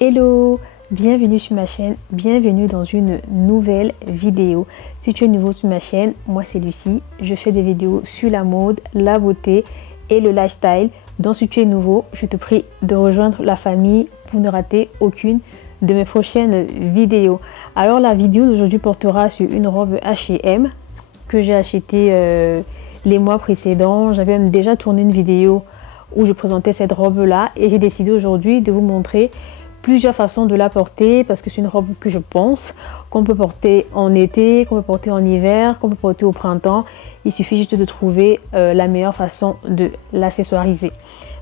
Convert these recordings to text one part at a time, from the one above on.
Hello, bienvenue sur ma chaîne, bienvenue dans une nouvelle vidéo. Si tu es nouveau sur ma chaîne, moi c'est Lucie, je fais des vidéos sur la mode, la beauté et le lifestyle. Donc si tu es nouveau, je te prie de rejoindre la famille pour ne rater aucune de mes prochaines vidéos. Alors la vidéo d'aujourd'hui portera sur une robe H&M que j'ai achetée les mois précédents. J'avais même déjà tourné une vidéo où je présentais cette robe là et j'ai décidé aujourd'hui de vous montrer plusieurs façons de la porter parce que c'est une robe que je pense qu'on peut porter en été, qu'on peut porter en hiver, qu'on peut porter au printemps. Il suffit juste de trouver la meilleure façon de l'accessoiriser.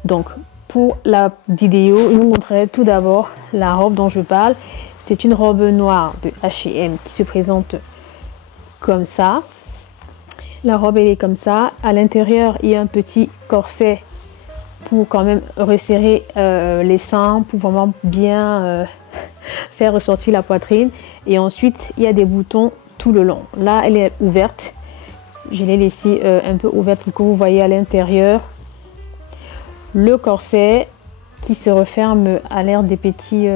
Donc pour la vidéo, je vous montrerai tout d'abord la robe dont je parle. C'est une robe noire de H&M qui se présente comme ça. La robe elle est comme ça. À l'intérieur il y a un petit corset pour quand même resserrer les seins, pour vraiment bien faire ressortir la poitrine. Et ensuite, il y a des boutons tout le long. Là, elle est ouverte. Je l'ai laissée un peu ouverte pour que vous voyez à l'intérieur le corset qui se referme à l'air des petits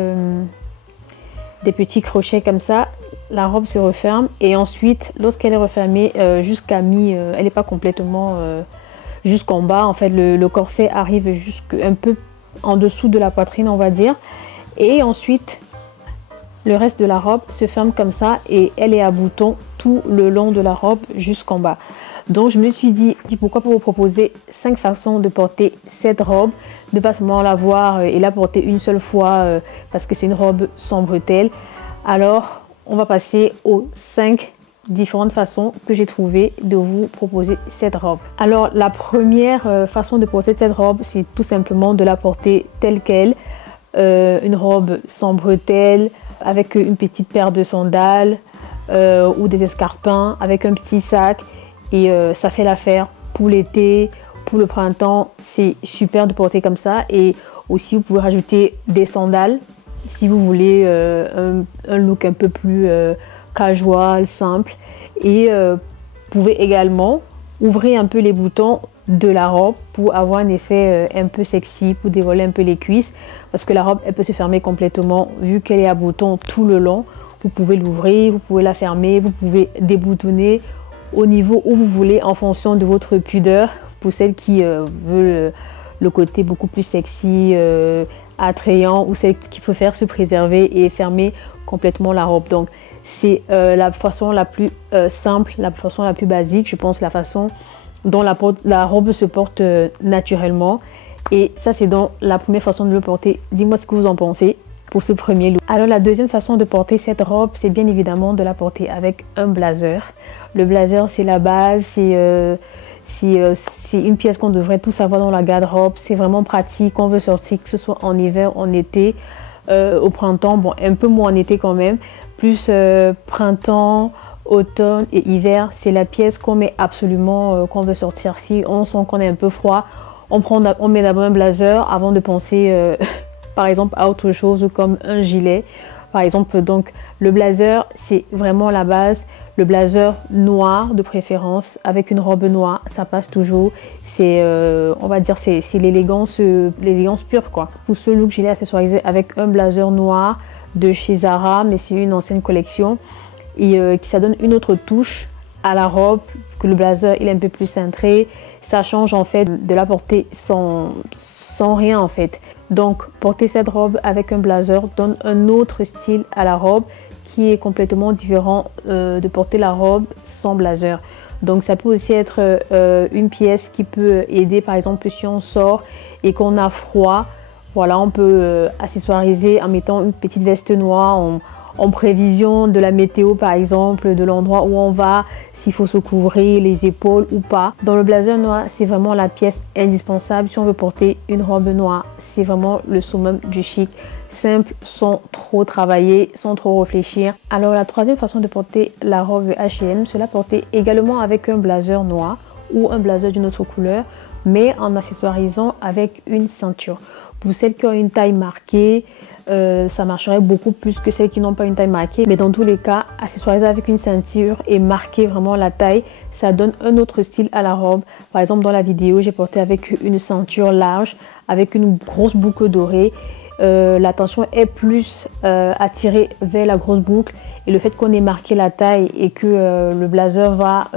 crochets comme ça. La robe se referme et ensuite, lorsqu'elle est refermée jusqu'à mi, elle n'est pas complètement jusqu'en bas, en fait le corset arrive un peu en dessous de la poitrine, on va dire, et ensuite le reste de la robe se ferme comme ça et elle est à boutons tout le long de la robe jusqu'en bas. Donc je me suis dit pourquoi pas vous proposer 5 façons de porter cette robe, ne pas seulement la voir et la porter une seule fois parce que c'est une robe sans bretelles. Alors on va passer aux 5 différentes façons que j'ai trouvé de vous proposer cette robe. Alors la première façon de porter cette robe, c'est tout simplement de la porter telle qu'elle, une robe sans bretelles avec une petite paire de sandales ou des escarpins avec un petit sac et ça fait l'affaire pour l'été, pour le printemps. C'est super de porter comme ça et aussi vous pouvez rajouter des sandales si vous voulez un look un peu plus casual, simple. Et vous pouvez également ouvrir un peu les boutons de la robe pour avoir un effet un peu sexy, pour dévoiler un peu les cuisses, parce que la robe elle peut se fermer complètement vu qu'elle est à boutons tout le long. Vous pouvez l'ouvrir, vous pouvez la fermer, vous pouvez déboutonner au niveau où vous voulez en fonction de votre pudeur. Pour celles qui veulent le côté beaucoup plus sexy, attrayant, ou celles qui préfèrent se préserver et fermer complètement la robe. Donc c'est la façon la plus simple, la façon la plus basique, je pense, la façon dont la robe se porte naturellement. Et ça c'est donc la première façon de le porter. Dis-moi ce que vous en pensez pour ce premier look. Alors la deuxième façon de porter cette robe, c'est bien évidemment de la porter avec un blazer. Le blazer c'est la base, c'est une pièce qu'on devrait tous avoir dans la garde-robe. C'est vraiment pratique, on veut sortir, que ce soit en hiver, en été, au printemps, bon un peu moins en été quand même, plus printemps, automne et hiver, c'est la pièce qu'on met absolument qu'on veut sortir. Si on sent qu'on est un peu froid, on met d'abord un blazer avant de penser par exemple à autre chose comme un gilet par exemple. Donc le blazer c'est vraiment la base. Le blazer noir de préférence avec une robe noire, ça passe toujours. C'est on va dire c'est l'élégance pure quoi. Pour ce look, je l'ai accessoirisé avec un blazer noir de chez Zara, mais c'est une ancienne collection et qui ça donne une autre touche à la robe, que le blazer il est un peu plus cintré. Ça change en fait de la porter sans rien en fait. Donc porter cette robe avec un blazer donne un autre style à la robe qui est complètement différent de porter la robe sans blazer. Donc ça peut aussi être une pièce qui peut aider par exemple si on sort et qu'on a froid. Voilà, on peut accessoiriser en mettant une petite veste noire en prévision de la météo par exemple, de l'endroit où on va, s'il faut se couvrir les épaules ou pas. Dans le blazer noir, c'est vraiment la pièce indispensable si on veut porter une robe noire. C'est vraiment le summum du chic, simple, sans trop travailler, sans trop réfléchir. Alors la troisième façon de porter la robe H&M, c'est la porter également avec un blazer noir ou un blazer d'une autre couleur, mais en accessoirisant avec une ceinture. Pour celles qui ont une taille marquée, ça marcherait beaucoup plus que celles qui n'ont pas une taille marquée, mais dans tous les cas, accessoiriser avec une ceinture et marquer vraiment la taille, ça donne un autre style à la robe. Par exemple dans la vidéo, j'ai porté avec une ceinture large avec une grosse boucle dorée l'attention est plus attirée vers la grosse boucle, et le fait qu'on ait marqué la taille et que le blazer va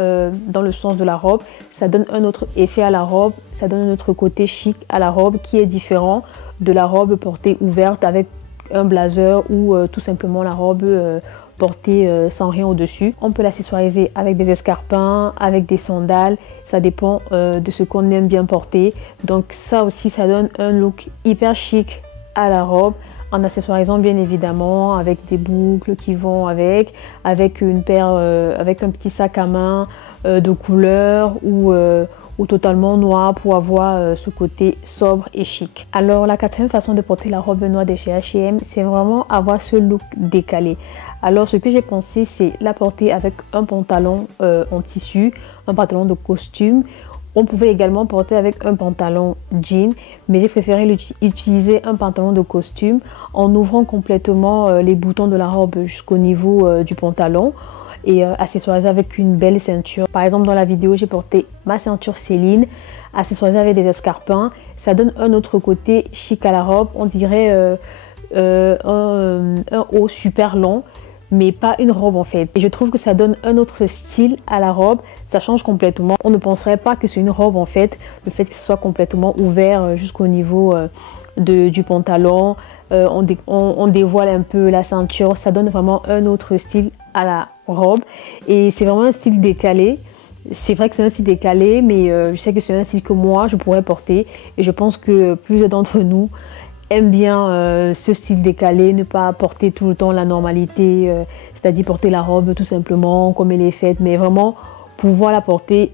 dans le sens de la robe, ça donne un autre effet à la robe, ça donne un autre côté chic à la robe qui est différent de la robe portée ouverte avec un blazer ou tout simplement la robe portée sans rien au-dessus. On peut l'accessoiriser avec des escarpins, avec des sandales, ça dépend de ce qu'on aime bien porter. Donc ça aussi, ça donne un look hyper chic à la robe, en accessoirisant bien évidemment avec des boucles qui vont avec une paire, avec un petit sac à main de couleur ou totalement noir pour avoir ce côté sobre et chic. Alors la quatrième façon de porter la robe noire de chez H&M, c'est vraiment avoir ce look décalé. Alors ce que j'ai pensé, c'est la porter avec un pantalon en tissu, un pantalon de costume. On pouvait également porter avec un pantalon jean, mais j'ai préféré utiliser un pantalon de costume en ouvrant complètement les boutons de la robe jusqu'au niveau du pantalon et accessoiriser avec une belle ceinture. Par exemple, dans la vidéo, j'ai porté ma ceinture Céline, accessoiriser avec des escarpins. Ça donne un autre côté chic à la robe. On dirait un haut super long, mais pas une robe en fait. Et je trouve que ça donne un autre style à la robe, ça change complètement. On ne penserait pas que c'est une robe en fait, le fait que ce soit complètement ouvert jusqu'au niveau du pantalon. On dévoile un peu la ceinture, ça donne vraiment un autre style à la robe. Et c'est vraiment un style décalé. C'est vrai que c'est un style décalé, mais je sais que c'est un style que moi je pourrais porter. Et je pense que plusieurs d'entre nous aime bien ce style décalé, ne pas porter tout le temps la normalité, c'est-à-dire porter la robe tout simplement comme elle est faite, mais vraiment pouvoir la porter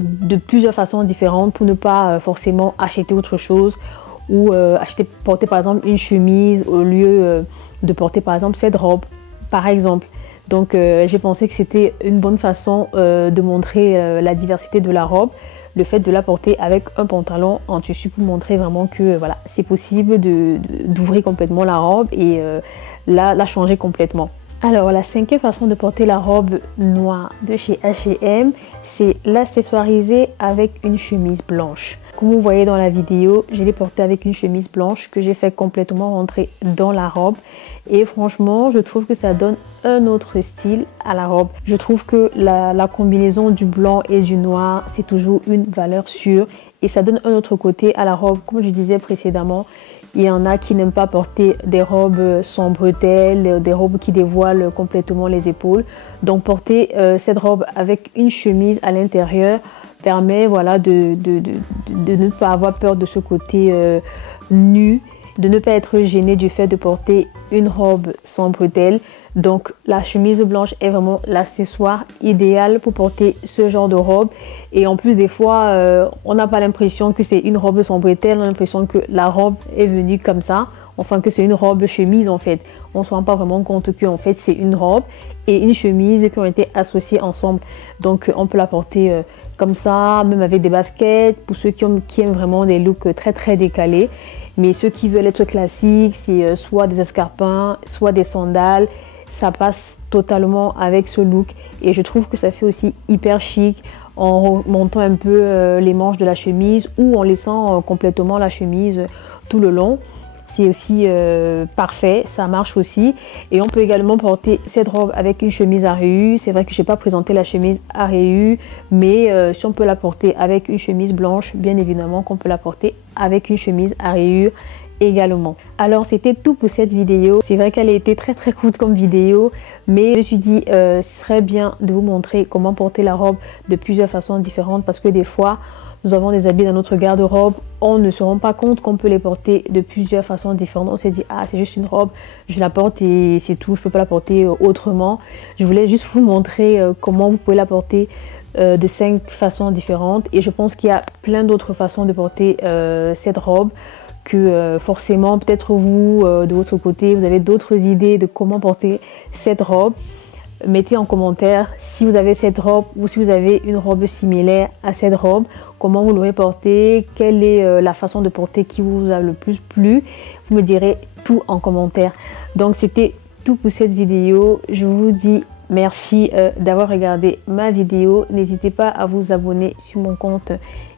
de plusieurs façons différentes pour ne pas forcément acheter autre chose ou porter par exemple une chemise au lieu de porter par exemple cette robe par exemple. Donc j'ai pensé que c'était une bonne façon de montrer la diversité de la robe, le fait de la porter avec un pantalon en tissu pour montrer vraiment que voilà, c'est possible d'ouvrir complètement la robe et la changer complètement. Alors la cinquième façon de porter la robe noire de chez H&M, c'est l'accessoiriser avec une chemise blanche. Comme vous voyez dans la vidéo, je l'ai portée avec une chemise blanche que j'ai fait complètement rentrer dans la robe. Et franchement, je trouve que ça donne un autre style à la robe. Je trouve que la combinaison du blanc et du noir, c'est toujours une valeur sûre. Et ça donne un autre côté à la robe. Comme je disais précédemment, il y en a qui n'aiment pas porter des robes sans bretelles, des robes qui dévoilent complètement les épaules. Donc porter cette robe avec une chemise à l'intérieur permet voilà, de ne pas avoir peur de ce côté nu, de ne pas être gêné du fait de porter une robe sans bretelles. Donc la chemise blanche est vraiment l'accessoire idéal pour porter ce genre de robe. Et en plus des fois, on n'a pas l'impression que c'est une robe sans bretelles, on a l'impression que la robe est venue comme ça. Enfin que c'est une robe chemise en fait. On ne se rend pas vraiment compte que en fait c'est une robe et une chemise qui ont été associées ensemble. Donc on peut la porter comme ça, même avec des baskets, pour ceux qui aiment vraiment des looks très très décalés. Mais ceux qui veulent être classiques, c'est soit des escarpins, soit des sandales. Ça passe totalement avec ce look et je trouve que ça fait aussi hyper chic en remontant un peu les manches de la chemise ou en laissant complètement la chemise tout le long. C'est aussi parfait, ça marche aussi. Et on peut également porter cette robe avec une chemise à rayures. C'est vrai que je n'ai pas présenté la chemise à rayures, mais si on peut la porter avec une chemise blanche, bien évidemment qu'on peut la porter avec une chemise à rayures également. Alors c'était tout pour cette vidéo. C'est vrai qu'elle a été très très courte comme vidéo, mais je me suis dit ce serait bien de vous montrer comment porter la robe de plusieurs façons différentes, parce que des fois nous avons des habits dans notre garde-robe, on ne se rend pas compte qu'on peut les porter de plusieurs façons différentes. On s'est dit ah c'est juste une robe, je la porte et c'est tout, je peux pas la porter autrement. Je voulais juste vous montrer comment vous pouvez la porter de 5 façons différentes, et je pense qu'il y a plein d'autres façons de porter cette robe que forcément peut-être vous de votre côté vous avez d'autres idées de comment porter cette robe. Mettez en commentaire si vous avez cette robe ou si vous avez une robe similaire à cette robe, comment vous l'aurez portée, quelle est la façon de porter qui vous a le plus plu. Vous me direz tout en commentaire. Donc c'était tout pour cette vidéo. Je vous dis merci d'avoir regardé ma vidéo. N'hésitez pas à vous abonner sur mon compte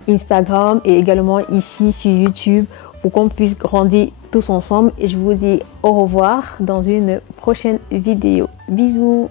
Instagram et également ici sur YouTube pour qu'on puisse grandir tous ensemble. Et je vous dis au revoir dans une prochaine vidéo. Bisous!